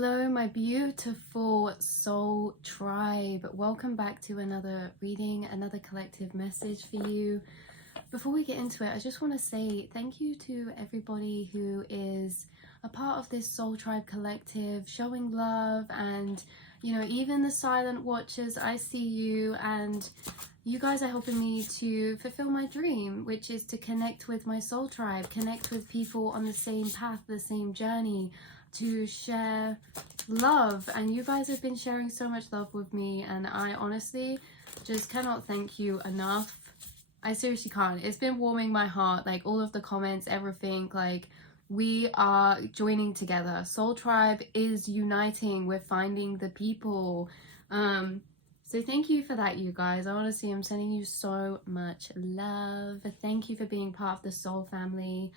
Hello, my beautiful soul tribe. Welcome back to another reading, another collective message for you. Before we get into it, I just want to say thank you to everybody who is a part of this soul tribe collective, showing love, and even the silent watchers. I see you, and you guys are helping me to fulfill my dream, which is to connect with my soul tribe, connect with people on the same path, the same journey, to share love. And you guys have been sharing so much love with me, and I honestly just cannot thank you enough. I seriously can't. It's been warming my heart, like all of the comments, everything. Like, we are joining together. Soul Tribe is uniting. We're finding the people. So thank you for that, you guys. Honestly, I'm sending you so much love. Thank you for being part of the soul family.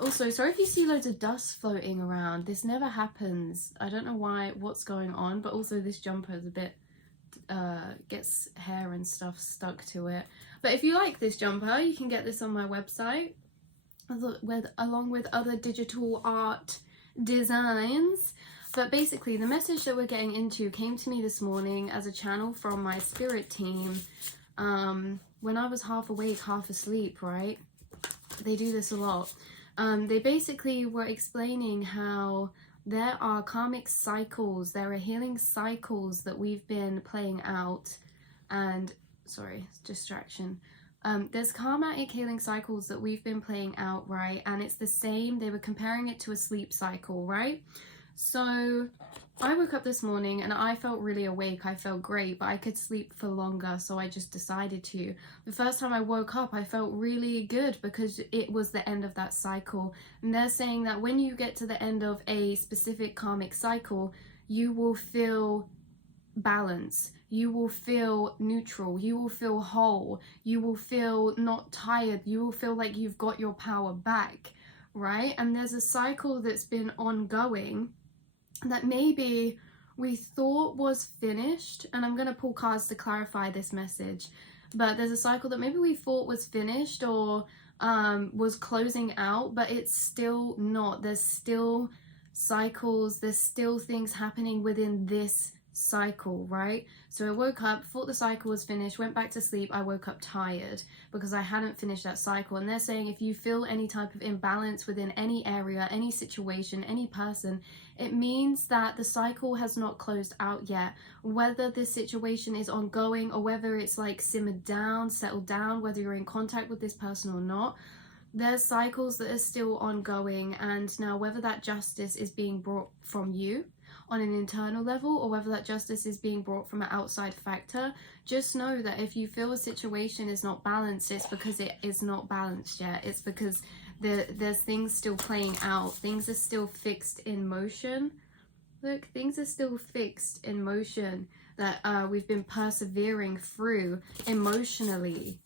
Also, sorry if you see loads of dust floating around. This never happens. I don't know what's going on, but also this jumper is a bit gets hair and stuff stuck to it. But if you like this jumper, you can get this on my website along with other digital art designs. But basically, the message that we're getting into came to me this morning as a channel from my spirit team when I was half awake, half asleep, right? They do this a lot. They basically were explaining how there are karmic cycles, there are healing cycles that we've been playing out, and sorry, distraction. There's karmic healing cycles that we've been playing out, right? And it's the same. They were comparing it to a sleep cycle, right? So I woke up this morning and I felt really awake. I felt great, but I could sleep for longer, so I just decided to. The first time I woke up, I felt really good because it was the end of that cycle. And they're saying that when you get to the end of a specific karmic cycle, you will feel balance, you will feel neutral, you will feel whole, you will feel not tired, you will feel like you've got your power back, right? And there's a cycle that's been ongoing that maybe we thought was finished, and I'm going to pull cards to clarify this message, but there's a cycle that maybe we thought was finished or was closing out, but it's still not. There's still cycles, there's still things happening within this cycle, right? So I woke up, thought the cycle was finished, went back to sleep. I woke up tired because I hadn't finished that cycle. And they're saying if you feel any type of imbalance within any area, any situation, any person, it means that the cycle has not closed out yet. Whether this situation is ongoing or whether it's like simmered down, settled down, whether you're in contact with this person or not, there's cycles that are still ongoing. And now whether that justice is being brought from you on an internal level or whether that justice is being brought from an outside factor, just know that if you feel a situation is not balanced, it's because it is not balanced yet. It's because there's things still playing out. Things are still fixed in motion. Look, things are still fixed in motion that we've been persevering through emotionally,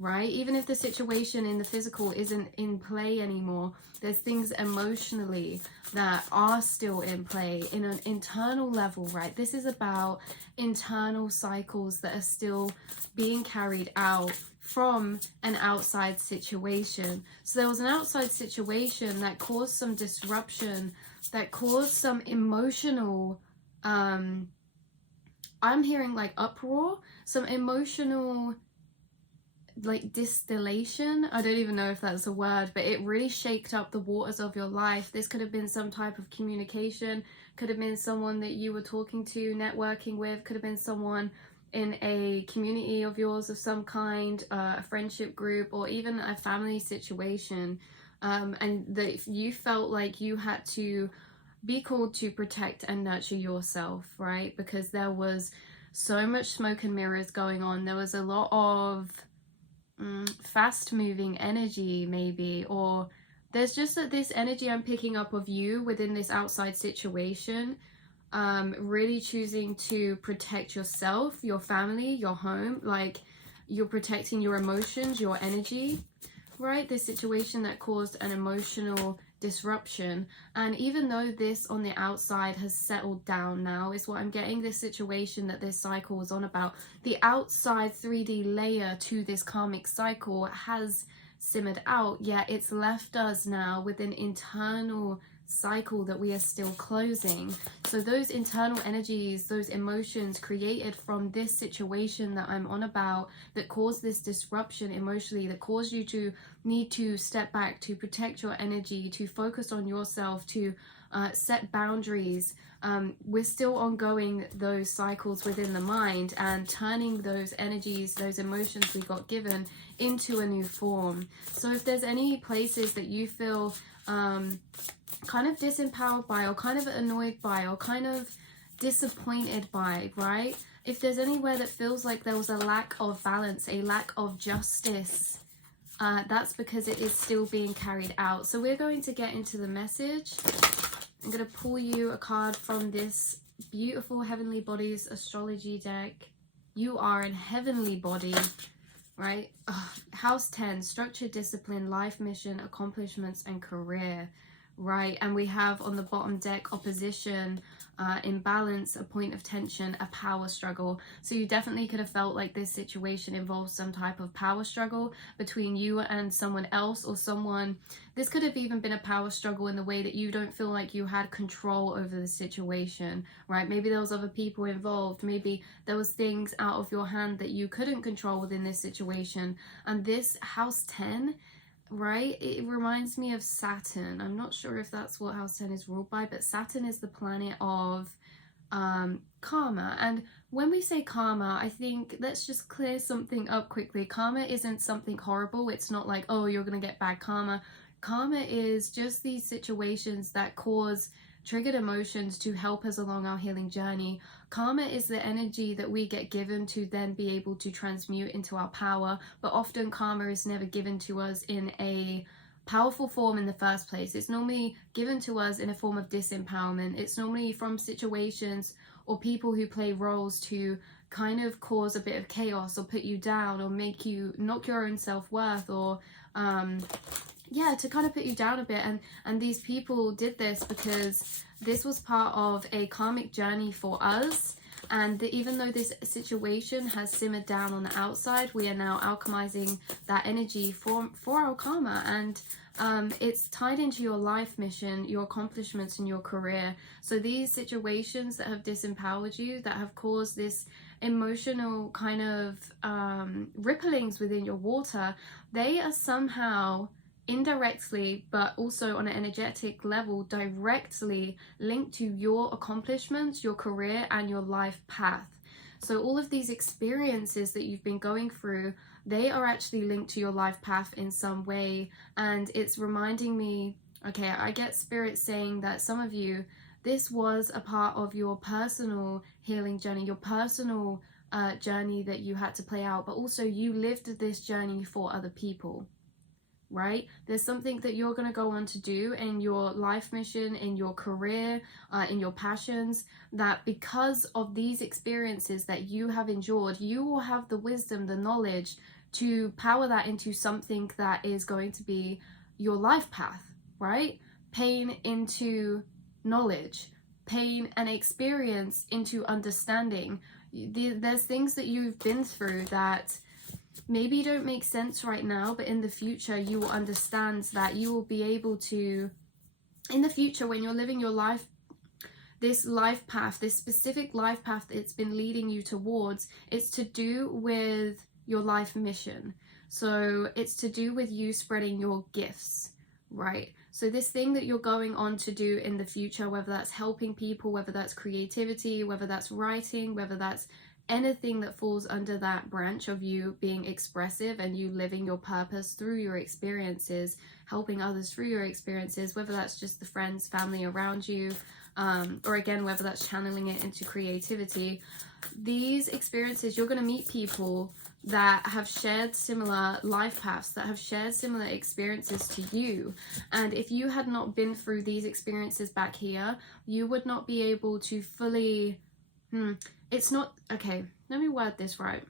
right? Even if the situation in the physical isn't in play anymore, there's things emotionally that are still in play in an internal level, right? This is about internal cycles that are still being carried out from an outside situation. So there was an outside situation that caused some disruption, that caused some emotional, I'm hearing like uproar, some emotional like distillation. I don't even know if that's a word, but it really shaked up the waters of your life. This could have been some type of communication, could have been someone that you were talking to, networking with, could have been someone in a community of yours of some kind, a friendship group, or even a family situation, and that you felt like you had to be called to protect and nurture yourself, right? Because there was so much smoke and mirrors going on. There was a lot of fast moving energy, maybe, or there's just this energy I'm picking up of you within this outside situation, really choosing to protect yourself, your family, your home, like you're protecting your emotions, your energy, right? This situation that caused an emotional disruption. And even though this on the outside has settled down now, is what I'm getting, this situation that this cycle was on about, the outside 3D layer to this karmic cycle has simmered out, yet it's left us now with an internal cycle that we are still closing. So those internal energies, those emotions created from this situation that I'm on about, that caused this disruption emotionally, that caused you to need to step back, to protect your energy, to focus on yourself, to set boundaries. We're still ongoing those cycles within the mind and turning those energies, those emotions we got given, into a new form. So if there's any places that you feel kind of disempowered by, or kind of annoyed by, or kind of disappointed by, right? If there's anywhere that feels like there was a lack of balance, a lack of justice, that's because it is still being carried out. So we're going to get into the message. I'm going to pull you a card from this beautiful Heavenly Bodies astrology deck. You are in heavenly body, right? House 10, structure, discipline, life mission, accomplishments, and career, right? And we have on the bottom deck opposition, imbalance, a point of tension, a power struggle. So you definitely could have felt like this situation involves some type of power struggle between you and someone else, or someone. This could have even been a power struggle in the way that you don't feel like you had control over the situation, right? Maybe there was other people involved. Maybe there was things out of your hand that you couldn't control within this situation. And this house 10, right, it reminds me of Saturn. I'm not sure if that's what house 10 is ruled by, but Saturn is the planet of karma. And when we say karma, I think let's just clear something up quickly. Karma isn't something horrible. It's not like, oh, you're gonna get bad karma. Karma is just these situations that cause triggered emotions to help us along our healing journey. Karma is the energy that we get given to then be able to transmute into our power, but often karma is never given to us in a powerful form in the first place. It's normally given to us in a form of disempowerment. It's normally from situations or people who play roles to kind of cause a bit of chaos, or put you down, or make you knock your own self-worth, or yeah, to kind of put you down a bit. And these people did this because this was part of a karmic journey for us. And even though this situation has simmered down on the outside, we are now alchemizing that energy for our karma. And it's tied into your life mission, your accomplishments, and your career. So these situations that have disempowered you, that have caused this emotional kind of ripplings within your water, they are somehow indirectly, but also on an energetic level, directly linked to your accomplishments, your career, and your life path. So all of these experiences that you've been going through, they are actually linked to your life path in some way. And it's reminding me, okay, I get spirit saying that some of you, this was a part of your personal healing journey, your personal journey that you had to play out, but also you lived this journey for other people. Right? There's something that you're going to go on to do in your life mission, in your career, in your passions, that because of these experiences that you have endured, you will have the wisdom, the knowledge to power that into something that is going to be your life path, right? Pain into knowledge, pain and experience into understanding. There's things that you've been through that maybe don't make sense right now, but in the future you will understand that you will be able to, in the future when you're living your life, this life path, this specific life path that's been leading you towards, it's to do with your life mission. So it's to do with you spreading your gifts, right? So this thing that you're going on to do in the future, whether that's helping people, whether that's creativity, whether that's writing, whether that's anything that falls under that branch of you being expressive and you living your purpose through your experiences, helping others through your experiences, whether that's just the friends, family around you, or again, whether that's channeling it into creativity. These experiences, you're going to meet people that have shared similar life paths, that have shared similar experiences to you. And if you had not been through these experiences back here, you would not be able to fully it's not, okay, let me word this right.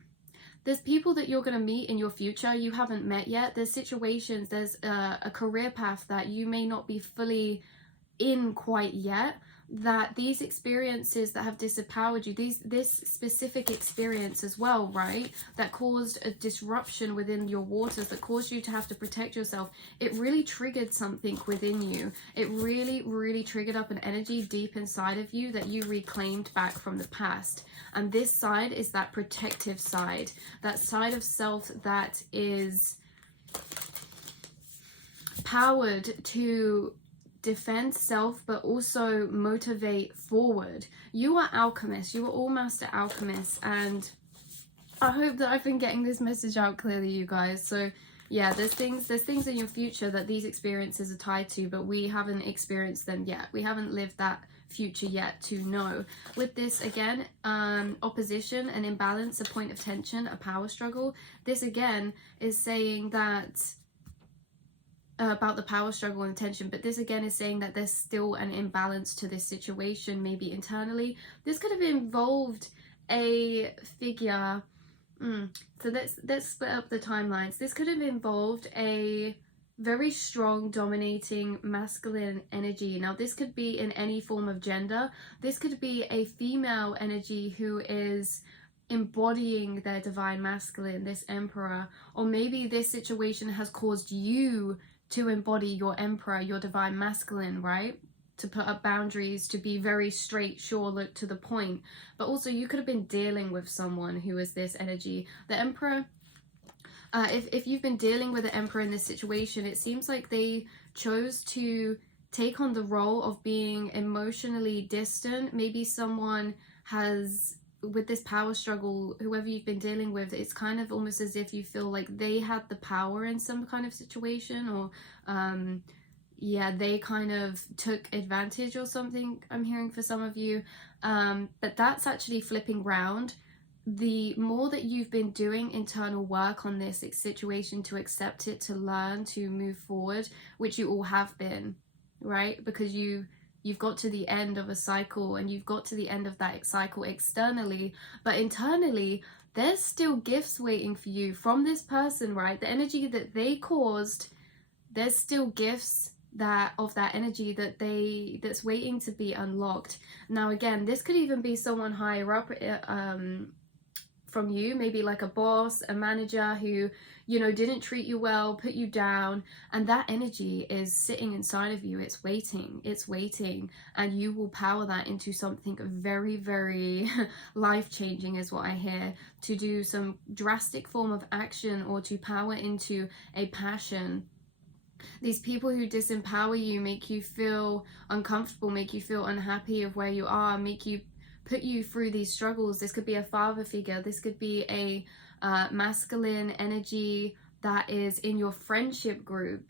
There's people that you're going to meet in your future you haven't met yet. There's situations, there's a career path that you may not be fully in quite yet, that these experiences that have disempowered you, this specific experience as well, right, that caused a disruption within your waters, that caused you to have to protect yourself, it really triggered something within you. It really triggered up an energy deep inside of you that you reclaimed back from the past. And this side is that protective side, that side of self that is powered to defend self but also motivate forward. You are alchemists, you are all master alchemists, and I hope that I've been getting this message out clearly, you guys. So yeah, there's things in your future that these experiences are tied to, but we haven't experienced them yet. We haven't lived that future yet to know. With this again, opposition, an imbalance, a point of tension, a power struggle, this again is saying that about the power struggle and tension, but this again is saying that there's still an imbalance to this situation, maybe internally. This could have involved a figure. So let's split up the timelines. This could have involved a very strong, dominating, masculine energy. Now, this could be in any form of gender. This could be a female energy who is embodying their divine masculine, this emperor, or maybe this situation has caused you to embody your emperor, your divine masculine, right? To put up boundaries, to be very straight, sure, look to the point. But also you could have been dealing with someone who is this energy. The emperor, if you've been dealing with the emperor in this situation, it seems like they chose to take on the role of being emotionally distant. Maybe someone has, with this power struggle, whoever you've been dealing with, it's kind of almost as if you feel like they had the power in some kind of situation, or yeah, they kind of took advantage or something, I'm hearing for some of you. But that's actually flipping round. The more that you've been doing internal work on this situation to accept it, to learn, to move forward, which you all have been, right? Because you've got to the end of a cycle, and you've got to the end of that cycle externally, but internally there's still gifts waiting for you from this person, right? The energy that they caused, there's still gifts that of that energy that's waiting to be unlocked. Now again, this could even be someone higher up from you, maybe like a boss, a manager who, you know, didn't treat you well, put you down, and that energy is sitting inside of you. It's waiting, and you will power that into something very, very life-changing is what I hear, to do some drastic form of action, or to power into a passion. These people who disempower you, make you feel uncomfortable, make you feel unhappy of where you are, put you through these struggles. This could be a father figure, this could be a masculine energy that is in your friendship group,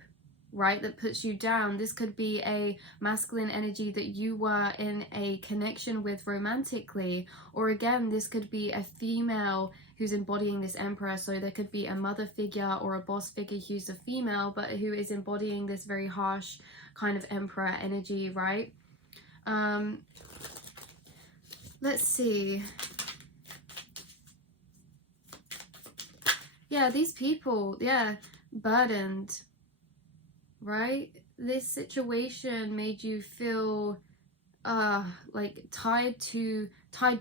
right, that puts you down. This could be a masculine energy that you were in a connection with romantically, or again, this could be a female who's embodying this emperor. So there could be a mother figure or a boss figure who's a female, but who is embodying this very harsh kind of emperor energy, right? Let's see. Yeah, these people, yeah, burdened, right? This situation made you feel like tied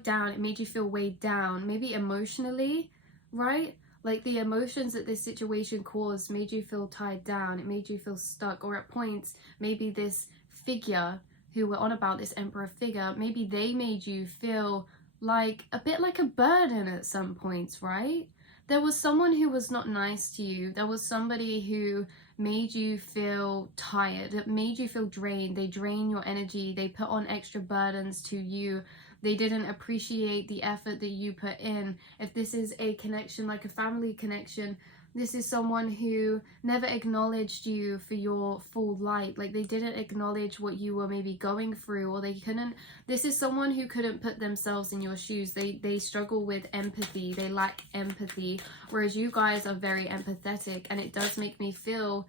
down. It made you feel weighed down, maybe emotionally, right? Like the emotions that this situation caused made you feel tied down. It made you feel stuck, or at points maybe this figure who were on about, this emperor figure, maybe they made you feel like a bit like a burden at some points, right? There was someone who was not nice to you. There was somebody who made you feel tired, it made you feel drained. They drain your energy, they put on extra burdens to you. They didn't appreciate the effort that you put in. If this is a connection, like a family connection, this is someone who never acknowledged you for your full light. Like they didn't acknowledge what you were maybe going through, or they couldn't. This is someone who couldn't put themselves in your shoes. They struggle with empathy. They lack empathy, whereas you guys are very empathetic. And it does make me feel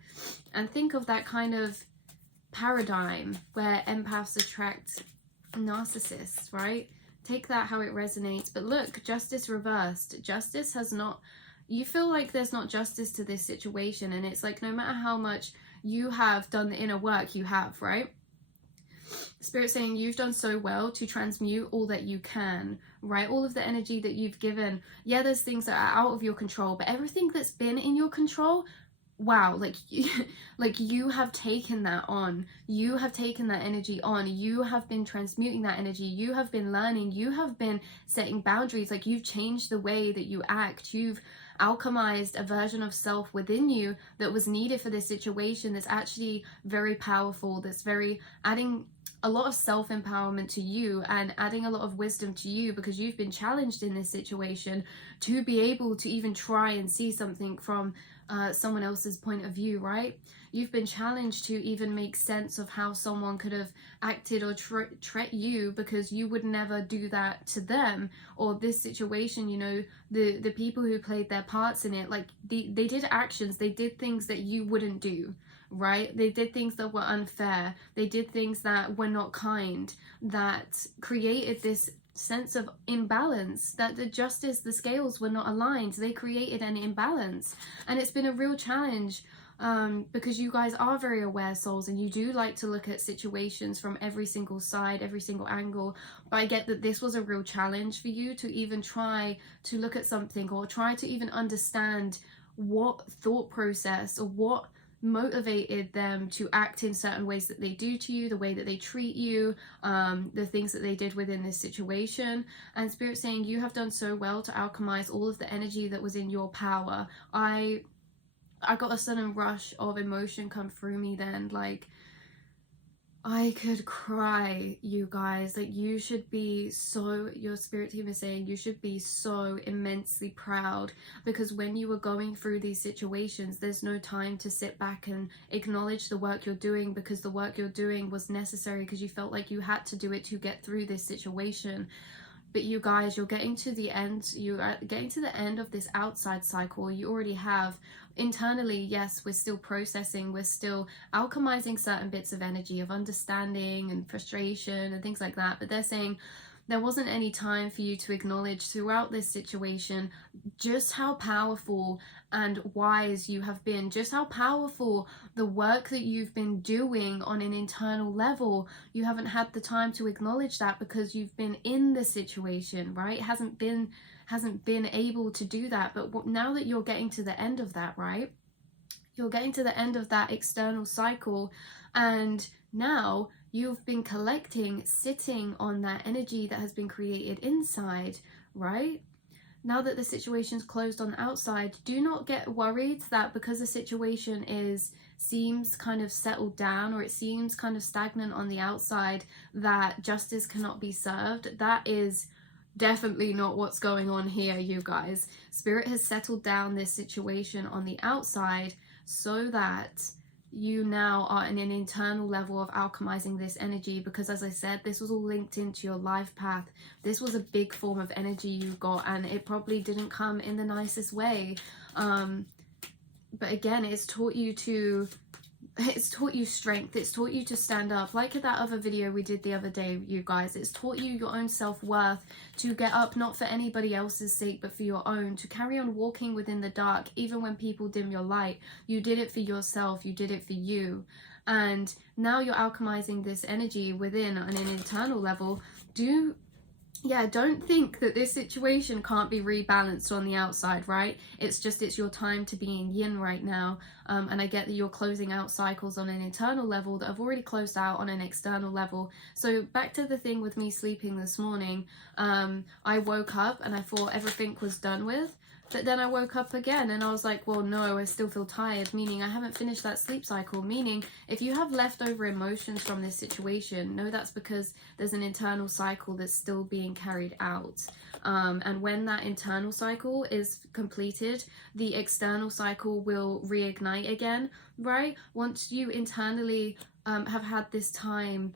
and think of that kind of paradigm where empaths attract narcissists, right? Take that how it resonates. But look, justice reversed. Justice has not, you feel like there's not justice to this situation, and it's like no matter how much you have done the inner work, you have, right? Spirit saying you've done so well to transmute all that you can, right? All of the energy that you've given. Yeah, there's things that are out of your control, but everything that's been in your control, wow, like you have taken that on. You have taken that energy on. You have been transmuting that energy. You have been learning. You have been setting boundaries. Like, you've changed the way that you act. You've alchemized a version of self within you that was needed for this situation, that's actually very powerful, that's very adding a lot of self-empowerment to you and adding a lot of wisdom to you, because you've been challenged in this situation to be able to even try and see something from someone else's point of view, right? You've been challenged to even make sense of how someone could have acted or treated you, because you would never do that to them. Or this situation, you know, the people who played their parts in it, like they did actions, they did things that you wouldn't do, right? They did things that were unfair. They did things that were not kind, that created this sense of imbalance, that the scales were not aligned. They created an imbalance, and it's been a real challenge, because you guys are very aware souls, and you do like to look at situations from every single side, every single angle. But I get that this was a real challenge for you to even try to look at something, or try to even understand what thought process or what motivated them to act in certain ways that they do to you, the way that they treat you, the things that they did within this situation. And Spirit saying you have done so well to alchemize all of the energy that was in your power. I got a sudden rush of emotion come through me then. Like, I could cry, you guys. Like, you should be so, your spirit team is saying you should be so immensely proud, because when you were going through these situations, there's no time to sit back and acknowledge the work you're doing, because the work you're doing was necessary, because you felt like you had to do it to get through this situation. But you guys, you're getting to the end. You are getting to the end of this outside cycle. You already have. Internally, yes, we're still processing. We're still alchemizing certain bits of energy, of understanding and frustration and things like that. But they're saying there wasn't any time for you to acknowledge throughout this situation just how powerful and wise you have been, just how powerful the work that you've been doing on an internal level. You haven't had the time to acknowledge that because you've been in the situation, right? Hasn't been able to do that. But now that you're getting to the end of that, right? You're getting to the end of that external cycle, and now you've been collecting, sitting on that energy that has been created inside, right? Now that the situation's closed on the outside, do not get worried that because the situation seems kind of settled down, or it seems kind of stagnant on the outside, that justice cannot be served. That is definitely not what's going on here, you guys. Spirit has settled down this situation on the outside so that you now are in an internal level of alchemizing this energy, because as I said, this was all linked into your life path. This was a big form of energy you got, and it probably didn't come in the nicest way. But again, it's taught you strength. It's taught you to stand up, like that other video we did the other day, you guys. It's taught you your own self-worth, to get up not for anybody else's sake but for your own, to carry on walking within the dark even when people dim your light. You did it for yourself. You did it for you. And now you're alchemizing this energy within on an internal level. Don't think that this situation can't be rebalanced on the outside, right? It's your time to be in yin right now. And I get that you're closing out cycles on an internal level that have already closed out on an external level. So back to the thing with me sleeping this morning, I woke up and I thought everything was done with. But then I woke up again and I was like, well, no, I still feel tired, meaning I haven't finished that sleep cycle. Meaning if you have leftover emotions from this situation, no, that's because there's an internal cycle that's still being carried out. And when that internal cycle is completed, the external cycle will reignite again, right? Once you internally have had this time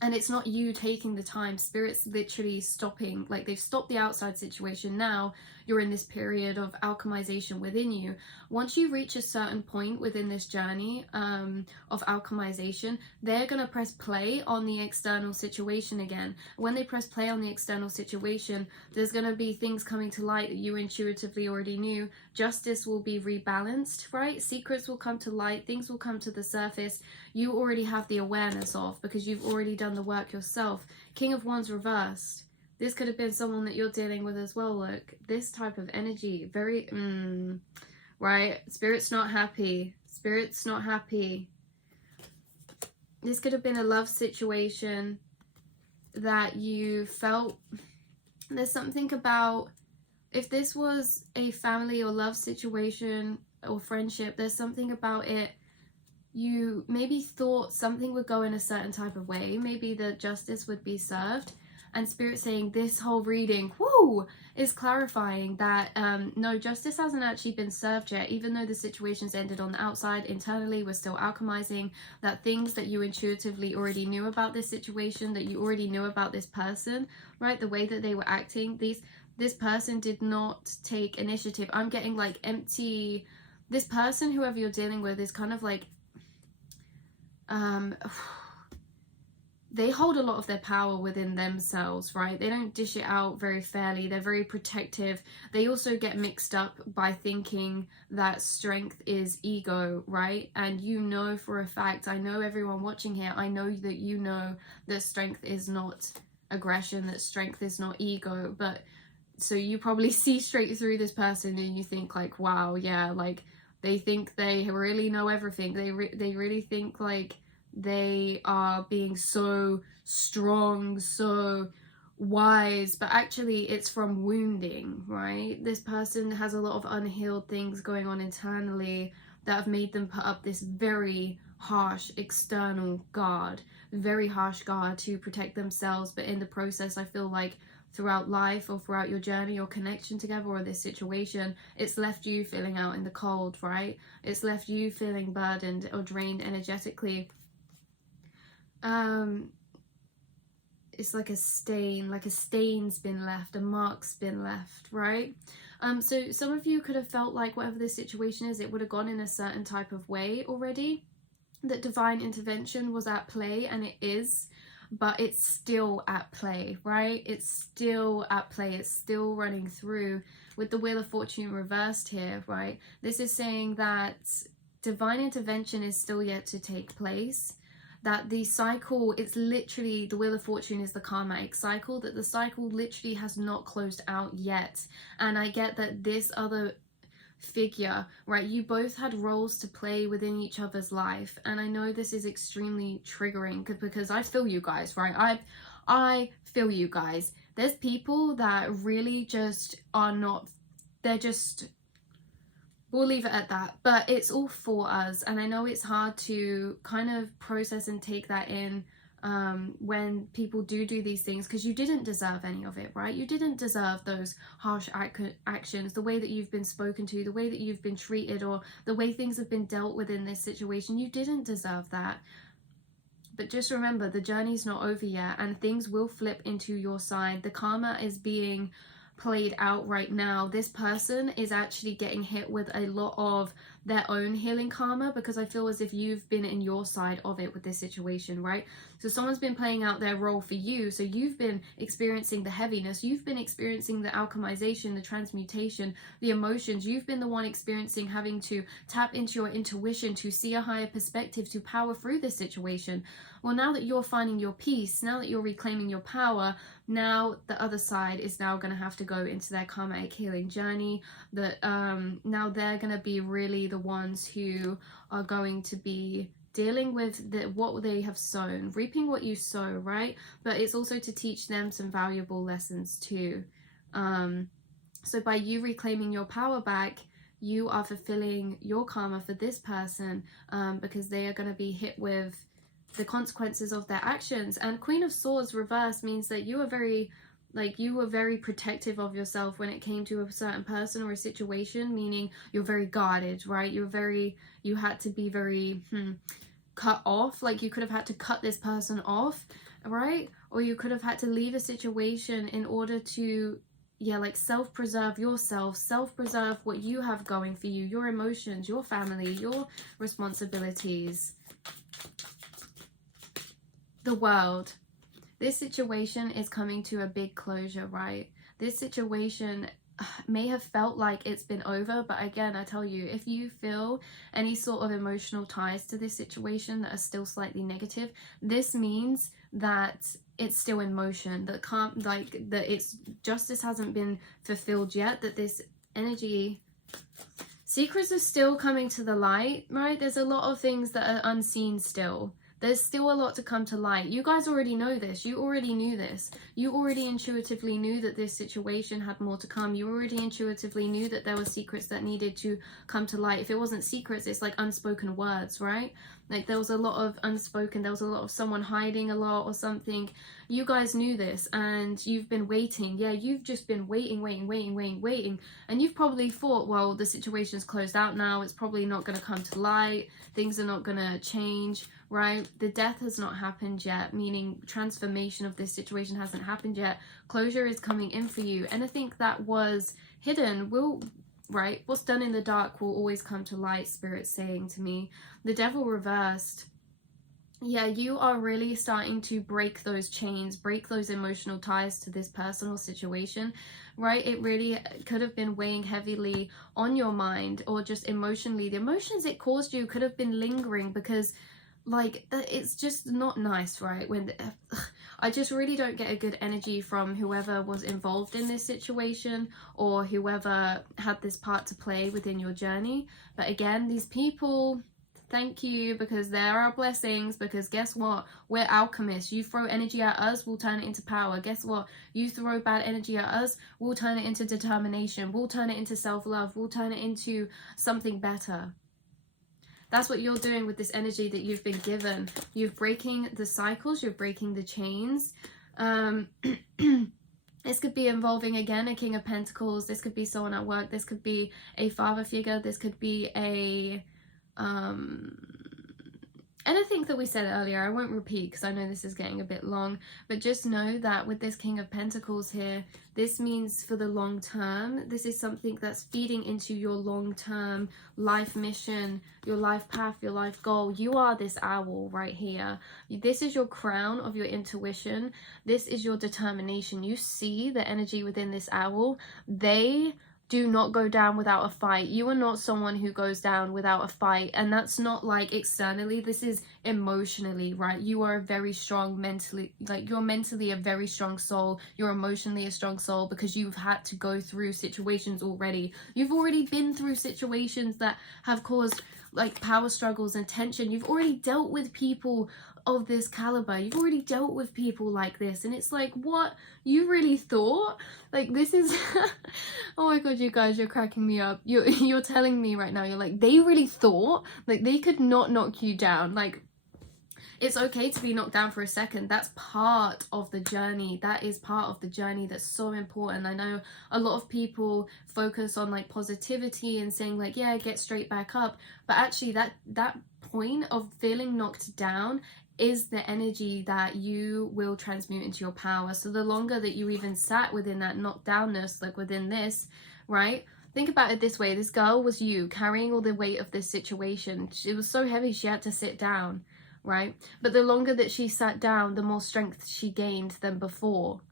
And it's not you taking the time. Spirit's literally stopping, like they've stopped the outside situation. Now you're in this period of alchemization within you. Once you reach a certain point within this journey of alchemization, they're going to press play on the external situation again. When they press play on the external situation, there's going to be things coming to light that you intuitively already knew. Justice will be rebalanced, right? Secrets will come to light, things will come to the surface. You already have the awareness of, because you've already done the work yourself. King of Wands reversed. This could have been someone that you're dealing with as well. Look, this type of energy, very, right? Spirit's not happy. Spirit's not happy. This could have been a love situation that you felt. There's something about, if this was a family or love situation or friendship, there's something about it. You maybe thought something would go in a certain type of way. Maybe the justice would be served. And Spirit saying this whole reading, whoo, is clarifying that no, justice hasn't actually been served yet. Even though the situation's ended on the outside, internally we're still alchemizing. That things that you intuitively already knew about this situation, that you already knew about this person, right? The way that they were acting, this person did not take initiative. I'm getting like empty. This person, whoever you're dealing with, is kind of like they hold a lot of their power within themselves, right? They don't dish it out very fairly. They're very protective. They also get mixed up by thinking that strength is ego, right? And you know for a fact, I know everyone watching here, I know that you know that strength is not aggression, that strength is not ego. But so you probably see straight through this person and you think like, wow, yeah, like they think they really know everything. They really think like they are being so strong, so wise, but actually it's from wounding, right? This person has a lot of unhealed things going on internally that have made them put up this very harsh external guard, very harsh guard to protect themselves. But in the process, I feel like throughout life or throughout your journey or connection together or this situation, it's left you feeling out in the cold, right? It's left you feeling burdened or drained energetically. It's like a stain, like a stain's been left, a mark's been left, right? So some of you could have felt like whatever this situation is, it would have gone in a certain type of way already, that divine intervention was at play, and it is, but it's still at play, right? It's still at play. It's still running through with the Wheel of Fortune reversed here, right? This is saying that divine intervention is still yet to take place. That the cycle, it's literally, the Wheel of Fortune is the karmic cycle, that the cycle literally has not closed out yet. And I get that this other figure, right, you both had roles to play within each other's life. And I know this is extremely triggering because I feel you guys, right? I feel you guys. There's people that really just are not, they're just, we'll leave it at that, but it's all for us. And I know it's hard to kind of process and take that in when people do these things, because you didn't deserve any of it, right? You didn't deserve those harsh actions, the way that you've been spoken to, the way that you've been treated, or the way things have been dealt with in this situation. You didn't deserve that. But just remember, the journey's not over yet, and things will flip into your side. The karma is being played out right now. This person is actually getting hit with a lot of their own healing karma, because I feel as if you've been in your side of it with this situation, right? So someone's been playing out their role for you, so you've been experiencing the heaviness, you've been experiencing the alchemization, the transmutation, the emotions. You've been the one experiencing having to tap into your intuition to see a higher perspective, to power through this situation. Well, now that you're finding your peace, now that you're reclaiming your power, now the other side is now going to have to go into their karmic healing journey. That now they're going to be really the ones who are going to be dealing with what they have sown, reaping what you sow, right? But it's also to teach them some valuable lessons too. So by you reclaiming your power back, you are fulfilling your karma for this person, because they are going to be hit with the consequences of their actions. And Queen of Swords reverse means that you are very, like, you were very protective of yourself when it came to a certain person or a situation, meaning you're very guarded, right? You had to be very cut off, like you could have had to cut this person off, right? Or you could have had to leave a situation in order to, yeah, like self-preserve yourself, self-preserve what you have going for you, your emotions, your family, your responsibilities, the world. This situation is coming to a big closure, right? This situation may have felt like it's been over, but again, I tell you, if you feel any sort of emotional ties to this situation that are still slightly negative, this means that it's still in motion, that can't, like, that it's justice hasn't been fulfilled yet, that this energy, secrets are still coming to the light, right? There's a lot of things that are unseen still. There's still a lot to come to light. You guys already know this. You already knew this. You already intuitively knew that this situation had more to come. You already intuitively knew that there were secrets that needed to come to light. If it wasn't secrets, it's like unspoken words, right? Like there was a lot of unspoken, there was a lot of someone hiding a lot or something. You guys knew this and you've been waiting. Yeah, you've just been waiting. And you've probably thought, well, the situation's closed out now. It's probably not going to come to light. Things are not going to change, right? The death has not happened yet, meaning transformation of this situation hasn't happened yet. Closure is coming in for you. Anything that was hidden will, right? What's done in the dark will always come to light, Spirit's saying to me. The devil reversed. Yeah, you are really starting to break those chains, break those emotional ties to this personal situation, right? It really could have been weighing heavily on your mind, or just emotionally. The emotions it caused you could have been lingering because, like, it's just not nice, right? When I just really don't get a good energy from whoever was involved in this situation or whoever had this part to play within your journey. But again, these people, thank you, because there are blessings, because guess what? We're alchemists. You throw energy at us, we'll turn it into power. Guess what? You throw bad energy at us, we'll turn it into determination. We'll turn it into self-love. We'll turn it into something better. That's what you're doing with this energy that you've been given. You're breaking the cycles, you're breaking the chains. This could be involving, again, a King of Pentacles. This could be someone at work. This could be a father figure. This could be a anything that we said earlier. I won't repeat because I know this is getting a bit long, but just know that with this King of Pentacles here, this means for the long term. This is something that's feeding into your long-term life mission, your life path, your life goal. You are this owl right here. This is your crown of your intuition. This is your determination. You see the energy within this owl. They do not go down without a fight. You are not someone who goes down without a fight, and that's not like externally, this is emotionally, right? You are a very strong mentally, like you're mentally a very strong soul, you're emotionally a strong soul because you've had to go through situations already. You've already been through situations that have caused like power struggles and tension. You've already dealt with people of this caliber. You've already dealt with people like this, and it's like, what? You really thought like this is oh my god, you guys, you're cracking me up. You're telling me right now, you're like, they really thought like they could not knock you down. Like, it's okay to be knocked down for a second. That's part of the journey. That is part of the journey that's so important. I know a lot of people focus on like positivity and saying like, yeah, get straight back up, but actually that point of feeling knocked down is the energy that you will transmute into your power. So the longer that you even sat within that knockdownness, like within this, right? Think about it this way. This girl was you carrying all the weight of this situation. It was so heavy she had to sit down, right? But the longer that she sat down, the more strength she gained than before.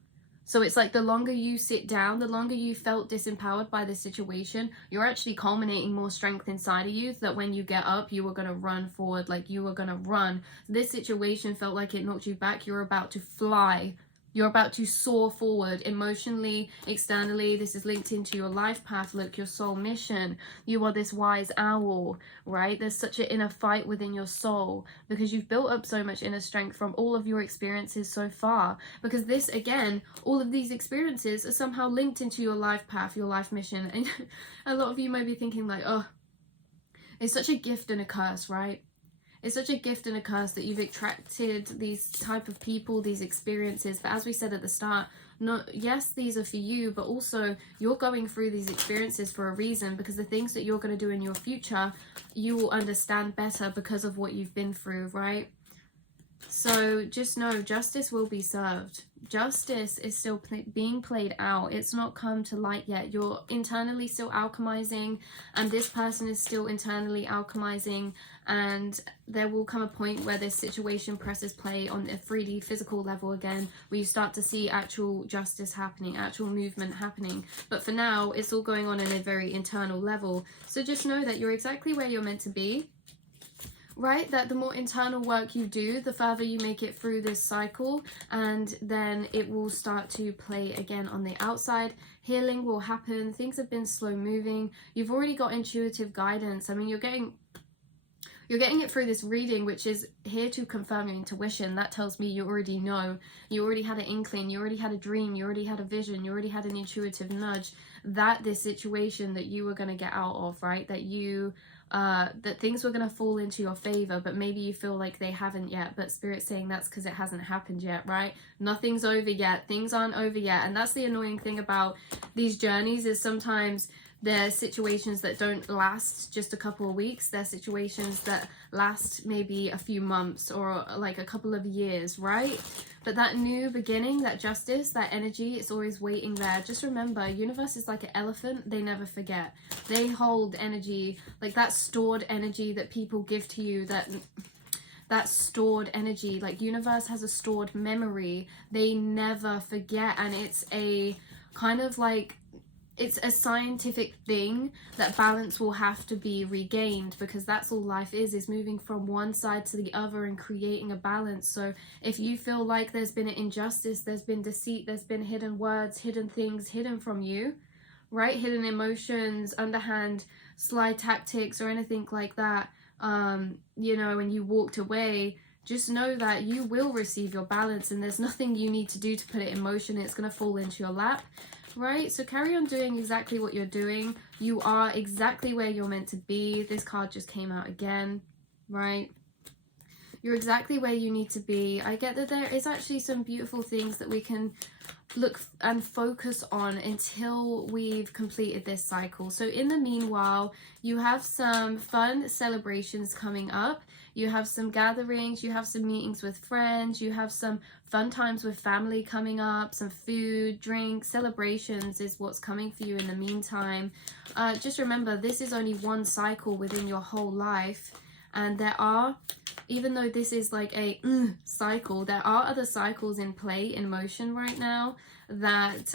So it's like the longer you sit down, the longer you felt disempowered by the situation, you're actually culminating more strength inside of you, so that when you get up, you were going to run forward, like you were going to run. This situation felt like it knocked you back. You're about to fly. You're about to soar forward emotionally, externally. This is linked into your life path. Look, your soul mission. You are this wise owl, right? There's such an inner fight within your soul because you've built up so much inner strength from all of your experiences so far. Because this, again, all of these experiences are somehow linked into your life path, your life mission. And a lot of you might be thinking like, oh, it's such a gift and a curse, right? it's such a gift and a curse that you've attracted these type of people, these experiences. But as we said at the start, yes, these are for you, but also you're going through these experiences for a reason, because the things that you're going to do in your future, you will understand better because of what you've been through, right? So just know justice will be served. Justice is still being played out. It's not come to light yet. You're internally still alchemizing, and this person is still internally alchemizing, and there will come a point where this situation presses play on a 3D physical level again, where you start to see actual justice happening, actual movement happening. But for now, it's all going on a very internal level. So just know that you're exactly where you're meant to be. Right, that the more internal work you do, the further you make it through this cycle, and then it will start to play again on the outside. Healing will happen. Things have been slow moving. You've already got intuitive guidance. I mean, you're getting it through this reading, which is here to confirm your intuition. That tells me you already know. You already had an inkling. You already had a dream. You already had a vision. You already had an intuitive nudge that this situation that you were going to get out of, right? That you that things were going to fall into your favor, but maybe you feel like they haven't yet. But Spirit's saying that's because it hasn't happened yet, right? Nothing's over yet. Things aren't over yet. And that's the annoying thing about these journeys, is sometimes they're situations that don't last just a couple of weeks. They're situations that last maybe a few months or like a couple of years, right? But that new beginning, that justice, that energy, it's always waiting there. Just remember, universe is like an elephant. They never forget. They hold energy, like that stored energy that people give to you, that stored energy. Like universe has a stored memory. They never forget. And it's a kind of like, it's a scientific thing that balance will have to be regained, because that's all life is moving from one side to the other and creating a balance. So if you feel like there's been an injustice, there's been deceit, there's been hidden words, hidden things hidden from you, right? Hidden emotions, underhand, sly tactics, or anything like that, you know, and you walked away, just know that you will receive your balance, and there's nothing you need to do to put it in motion. It's going to fall into your lap. Right, so carry on doing exactly what you're doing. You are exactly where you're meant to be. This card just came out again, right? You're exactly where you need to be. I get that there is actually some beautiful things that we can look and focus on until we've completed this cycle. So in the meanwhile, you have some fun celebrations coming up. You have some gatherings, you have some meetings with friends, you have some fun times with family coming up, some food, drink, celebrations is what's coming for you in the meantime. Just remember, this is only one cycle within your whole life. And there are, even though this is like a cycle, there are other cycles in play, in motion right now, that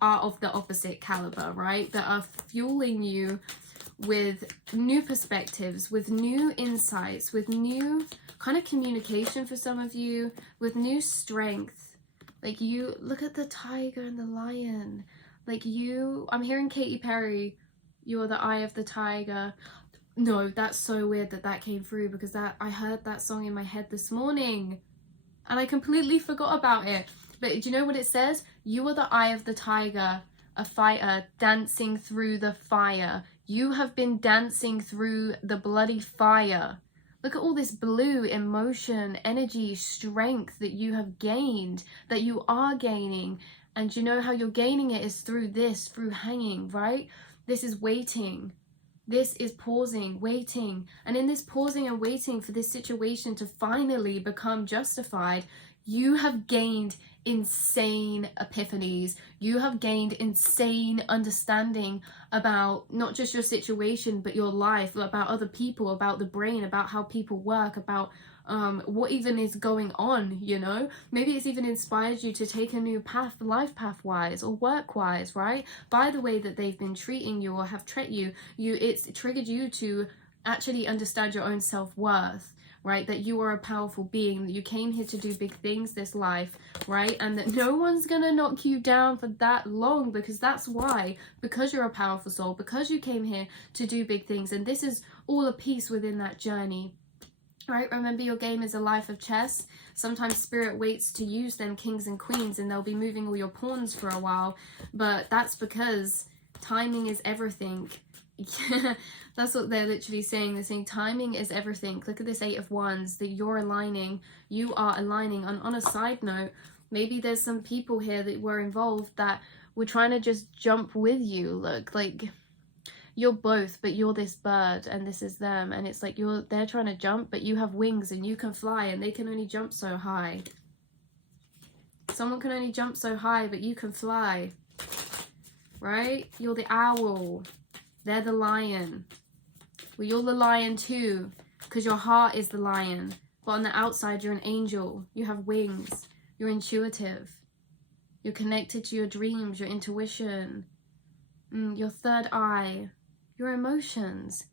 are of the opposite caliber, right? That are fueling you with new perspectives, with new insights, with new kind of communication for some of you, with new strength. Like you, look at the tiger and the lion. Like you, I'm hearing Katy Perry, you are the eye of the tiger. No, that's so weird that that came through, because that I heard that song in my head this morning and I completely forgot about it. But do you know what it says? You are the eye of the tiger, a fighter dancing through the fire. You have been dancing through the bloody fire. Look at all this blue emotion, energy, strength that you have gained, that you are gaining. And you know how you're gaining it is through this, through hanging, right? This is waiting. This is pausing, waiting. And in this pausing and waiting for this situation to finally become justified, you have gained insane epiphanies. You have gained insane understanding about not just your situation, but your life, about other people, about the brain, about how people work, about what even is going on, you know? Maybe it's even inspired you to take a new path, life path-wise or work-wise, right? By the way that they've been treating you or have treated you, it's triggered you to actually understand your own self-worth, right? That you are a powerful being, that you came here to do big things this life, right? And that no one's gonna knock you down for that long, because that's why, because you're a powerful soul, because you came here to do big things, and this is all a piece within that journey. Right, remember your game is a life of chess. Sometimes spirit waits to use them kings and queens, and they'll be moving all your pawns for a while, but that's because timing is everything. Yeah, that's what they're literally saying. They're saying timing is everything. Look at this 8 of Wands, that you're aligning, you are aligning. And on a side note, maybe there's some people here that were involved that were trying to just jump with you. Look, like, you're both, but you're this bird and this is them, and it's like they're trying to jump, but you have wings and you can fly, and they can only jump so high. Someone can only jump so high, but you can fly, right? You're the owl, they're the lion. Well, you're the lion too, because your heart is the lion, but on the outside you're an angel. You have wings, you're intuitive, you're connected to your dreams, your intuition, your third eye, your emotions.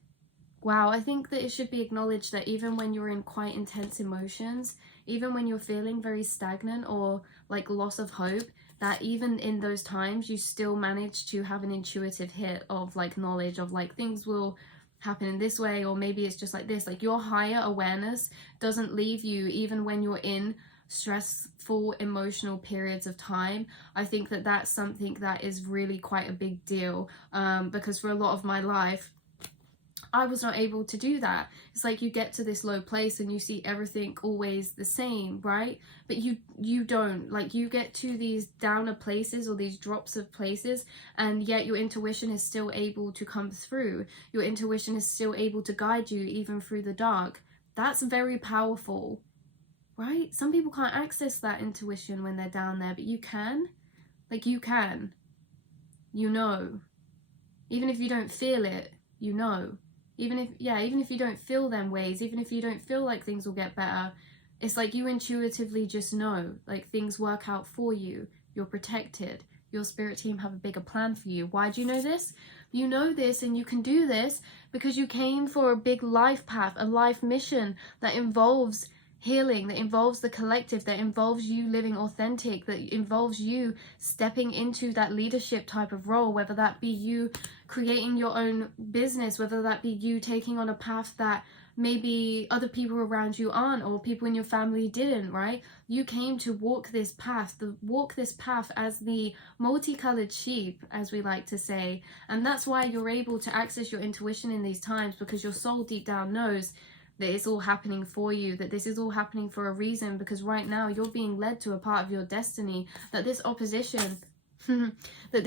Wow, I think that it should be acknowledged that even when you're in quite intense emotions, even when you're feeling very stagnant or like loss of hope, that even in those times you still manage to have an intuitive hit of like knowledge of like things will happen in this way, or maybe it's just like this. Like, your higher awareness doesn't leave you even when you're in stressful emotional periods of time. I think that that's something that is really quite a big deal, because for a lot of my life I was not able to do that. It's like you get to this low place and you see everything always the same, right? But you don't. Like, you get to these downer places or these drops of places, and yet your intuition is still able to come through. Your intuition is still able to guide you even through the dark. That's very powerful, right? Some people can't access that intuition when they're down there, but you can. Like, you can. You know. Even if you don't feel it, you know. Even if you don't feel them ways, even if you don't feel like things will get better, it's like you intuitively just know, like, things work out for you. You're protected. Your spirit team have a bigger plan for you. Why do you know this? You know this and you can do this because you came for a big life path, a life mission that involves healing, that involves the collective, that involves you living authentic, that involves you stepping into that leadership type of role, whether that be you creating your own business, whether that be you taking on a path that maybe other people around you aren't, or people in your family didn't, right? You came to walk this path, as the multicolored sheep, as we like to say. And that's why you're able to access your intuition in these times, because your soul deep down knows that it's all happening for you, that this is all happening for a reason, because right now you're being led to a part of your destiny, that this opposition that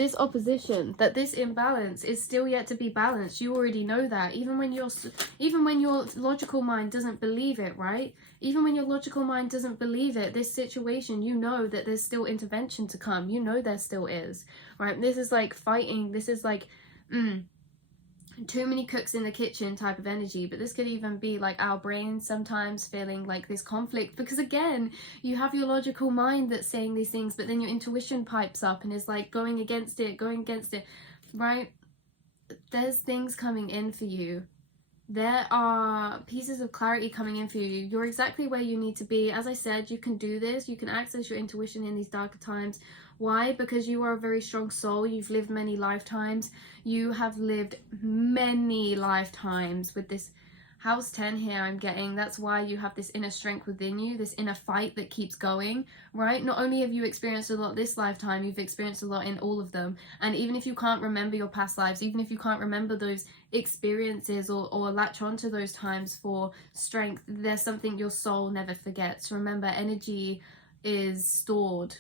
this imbalance is still yet to be balanced. You already know that, even when your logical mind doesn't believe it, right? Even when your logical mind doesn't believe it, this situation, you know that there's still intervention to come. You know there still is, right? This is like fighting. This is like too many cooks in the kitchen type of energy. But this could even be like our brains sometimes feeling like this conflict, because again, you have your logical mind that's saying these things, but then your intuition pipes up and is like going against it, right? There's things coming in for you. There are pieces of clarity coming in for you. You're exactly where you need to be. As I said, you can do this. You can access your intuition in these darker times. Why? Because you are a very strong soul. You've lived many lifetimes. You have lived many lifetimes with this house 10 here I'm getting. That's why you have this inner strength within you, this inner fight that keeps going, right? Not only have you experienced a lot this lifetime, you've experienced a lot in all of them. And even if you can't remember your past lives, even if you can't remember those experiences or latch onto those times for strength, there's something your soul never forgets. Remember, energy is stored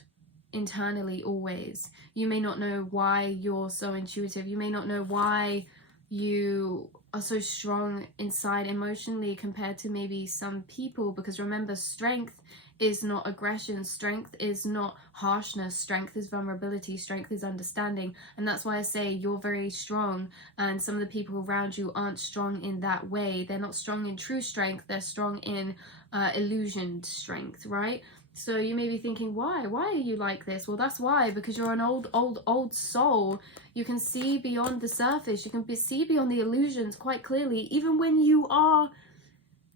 internally always. You may not know why you're so intuitive. You may not know why you are so strong inside emotionally compared to maybe some people, because remember, strength is not aggression, strength is not harshness, strength is vulnerability, strength is understanding. And that's why I say you're very strong, and some of the people around you aren't strong in that way. They're not strong in true strength, they're strong in illusioned strength, right? So you may be thinking, why are you like this? Well, that's why, because you're an old soul. You can see beyond the surface. You can see beyond the illusions quite clearly, even when you are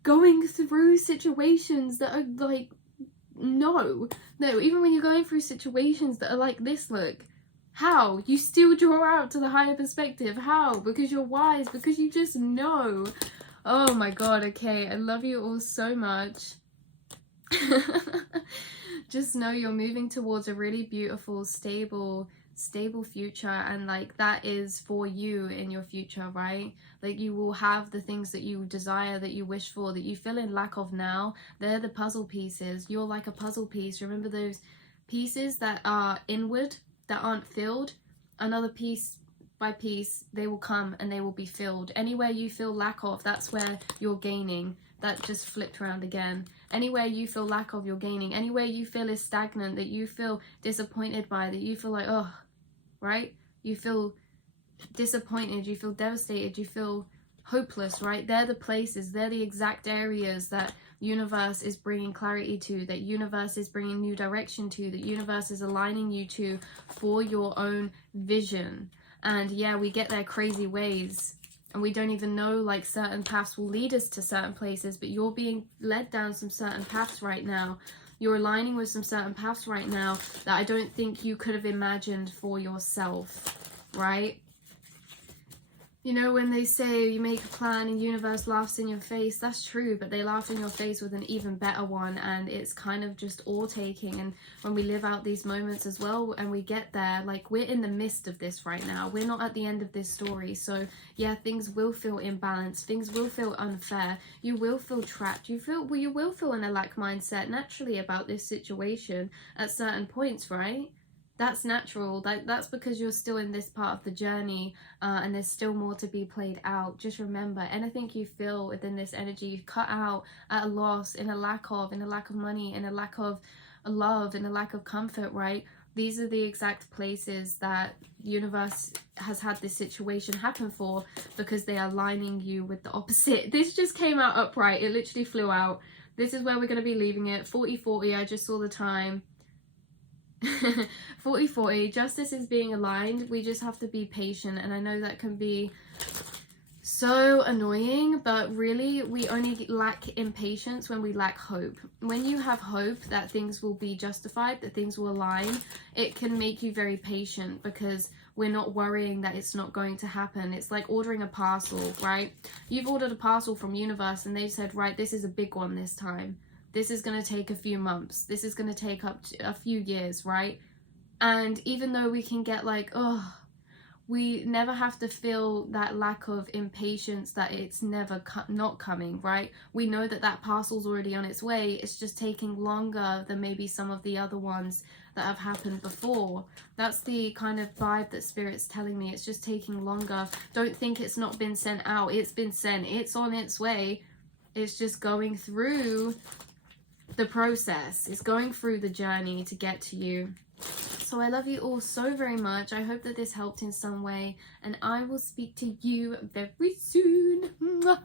going through situations that are like, no, even when you're going through situations that are like this, look, how? You still draw out to the higher perspective. How? Because you're wise, because you just know. Oh my God, okay, I love you all so much. Just know you're moving towards a really beautiful, stable stable future, and like that is for you in your future, right? Like you will have the things that you desire, that you wish for, that you feel in lack of now. They're the puzzle pieces. You're like a puzzle piece. Remember those pieces that are inward, that aren't filled? Another piece by piece, they will come and they will be filled. Anywhere you feel lack of, that's where you're gaining. That just flipped around again. Anywhere you feel lack of, you're gaining. Anywhere you feel is stagnant, that you feel disappointed by, that you feel like, oh, right? You feel disappointed, you feel devastated, you feel hopeless, right? They're the places, they're the exact areas that universe is bringing clarity to, that universe is bringing new direction to, that universe is aligning you to for your own vision. And yeah, we get there crazy ways, and we don't even know, like, certain paths will lead us to certain places, but you're being led down some certain paths right now. You're aligning with some certain paths right now that I don't think you could have imagined for yourself, right? You know, when they say you make a plan and universe laughs in your face, that's true, but they laugh in your face with an even better one, and it's kind of just all-taking. And when we live out these moments as well, and we get there, like, we're in the midst of this right now. We're not at the end of this story. So yeah, things will feel imbalanced. Things will feel unfair. You will feel trapped. You will feel in a lack mindset naturally about this situation at certain points, right? That's natural. That's because you're still in this part of the journey, and there's still more to be played out. Just remember, anything you feel within this energy, you cut out at a loss, in a lack of money, in a lack of love, in a lack of comfort, right? These are the exact places that the universe has had this situation happen for, because they are lining you with the opposite. This just came out upright. It literally flew out. This is where we're going to be leaving it. 40-40, I just saw the time. 40-40, justice is being aligned. We just have to be patient, and I know that can be so annoying, but really we only lack impatience when we lack hope. When you have hope that things will be justified, that things will align, it can make you very patient, because we're not worrying that it's not going to happen. It's like ordering a parcel, right? You've ordered a parcel from universe and they've said, right, this is a big one this time. This is going to take a few months. This is going to take up to a few years, right? And even though we can get like, oh, we never have to feel that lack of impatience that it's never not coming, right? We know that that parcel's already on its way. It's just taking longer than maybe some of the other ones that have happened before. That's the kind of vibe that Spirit's telling me. It's just taking longer. Don't think it's not been sent out. It's been sent. It's on its way. It's just going through the process. Is going through the journey to get to you. So I love you all so very much. I hope that this helped in some way, and I will speak to you very soon. Mwah.